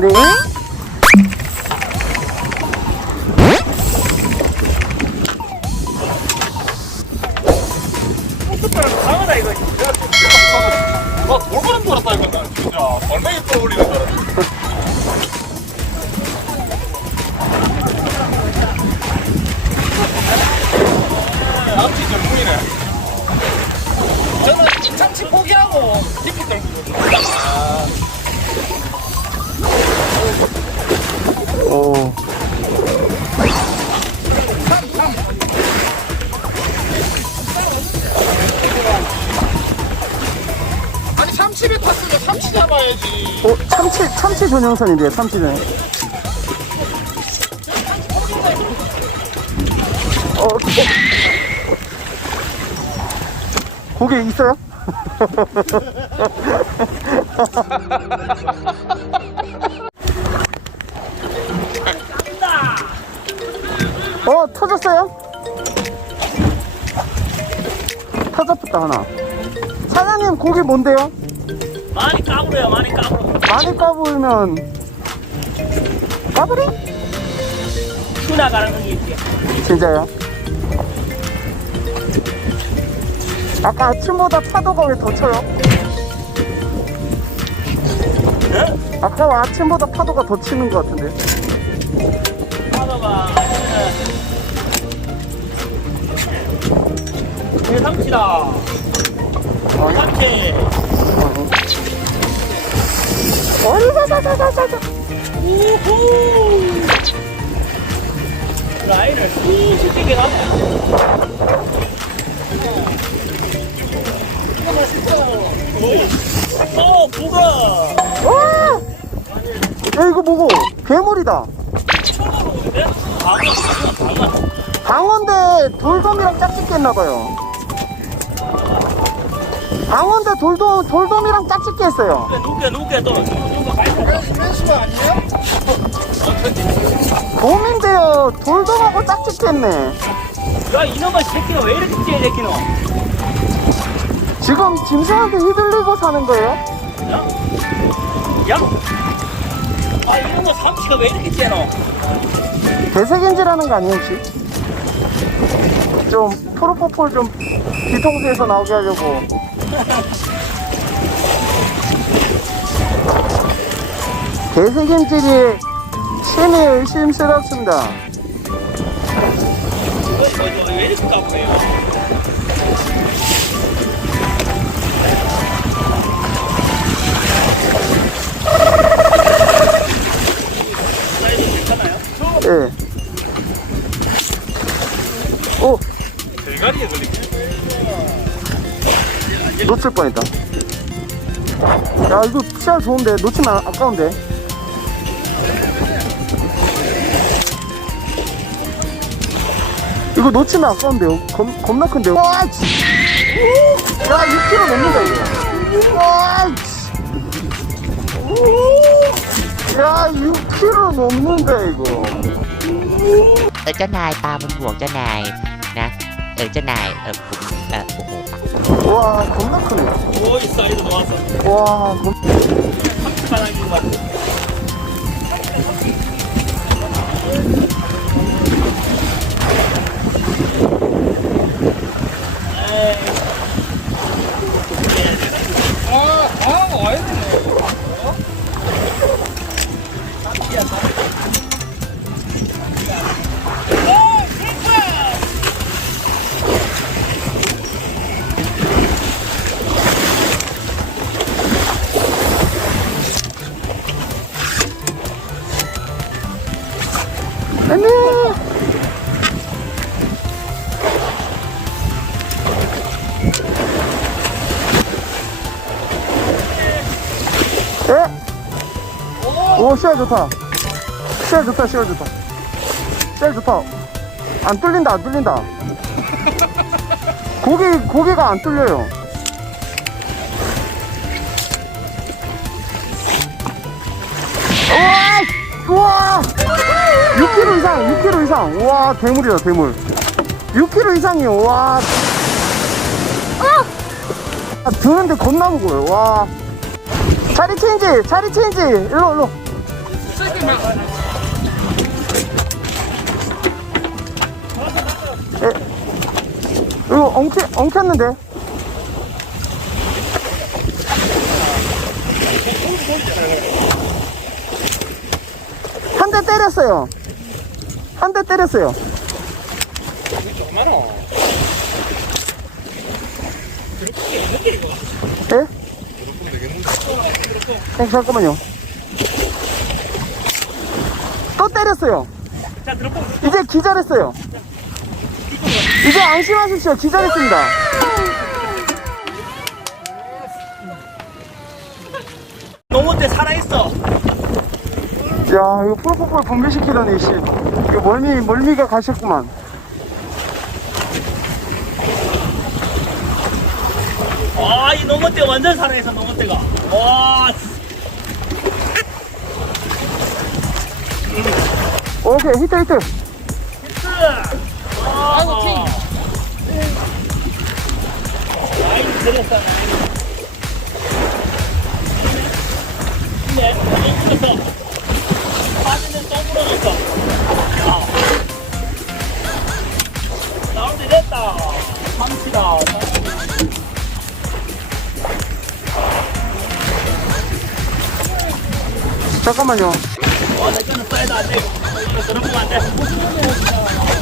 돌고는 줄 알았어 저는 참치 포기하고 깊이 떨고. 오. 아니 참치배 탔으면 참치 잡아야지 어, 참치, 참치 전용선인데요, 참치 전용. 어, 어. 고기 있어요? 어, 터졌어요? 터졌다, 하나. 사장님, 고기 뭔데요? 많이 까불어요, 많이 까불어. 많이 까불면 까불이? 슈나 가는 게 있지. 진짜요? 아까 아침보다 파도가 왜 더 쳐요? 아까 아침보다 파도가 더 치는 것 같은데 파도가. 이게 참치다. 어, 참치. 어리자자자자자 우후. 라인을 쑥 쉽게 가네. 오, 어, 부가. 와! 야 이거 뭐고? 괴물이다 오는데? 방어, 방어. 방어인데 돌돔이랑 짝짓기했나봐요 방어인데 돌돔, 돌돔이랑 짝짓기 했어요 누구야, 누구야, 또. 스매시가 아니에요? 돔인데요 돌돔하고 짝짓기 했네 야, 이놈의 새끼가 왜 이렇게 찌해, 새끼는? 지금 짐승한테 휘둘리고 사는 거예요? 야? 야? 아, 이놈의 삼치가 왜 이렇게 찌해, 대세겐지라는 거 아니에요 혹시? 좀 프로포폴 좀 뒤통수에서 나오게 하려고 대세겐질이 심히 의심스럽습니다 이렇게 까불어요? 사이즈 괜찮아요? 예. 오 대가리에 걸리네 놓칠 뻔했다 야 이거 씨알 좋은데 놓치면 아- 아까운데 이거 놓치면 아까운데요 겁, 겁나 큰데요 와 씨. 오! 야 6kg 넘는다 이거 와 씨. 오! 야 6kg 넘는다 이거 เออเจ้านายปลาบนห่วงเจ้านายนะเออเจ้านายเออผมเออโอ้โห 와 겁나 크네 오이 사이즈 좋았어. 와 겁... 바닥인 것 같아. 아 다음 와야 되네 오 씨알 좋다. 씨알 좋다 씨알 좋다. 씨알 좋다. 안 뚫린다 안 뚫린다. 고기 고기가 안 뚫려요. 우와! 우와! 6kg 이상 6kg 이상. 우와 대물이다 대물. 6kg 이상이요 와. 아! 아, 드는데 겁나 무거워요 와. 자리 체인지 자리 체인지. 일로 일로 예. 이거 엉키, 엉켰는데? 한 대 때렸어요. 한 대 때렸어요. 예? 형, 잠깐만요. 또 때렸어요. 자 들어보 이제 기절했어요. 이제 안심하십시오. 기절했습니다. 농어대 살아있어 야, 이거 뿔뿔뿔 분비시키더니, 씨. 이거 멀미, 멀미가 가셨구만. 와 이 농어대 완전 살아있어 농어대가 와 오케이, 히트, 히트. 아이고 킹 아이고 들었어 네 이거 빠지는 또 부러졌어 아. 나올 때 됐다 삼치다 잠깐만요. 와, 내 거는 써야 돼, 안 돼. 이거 들어보면 안 돼.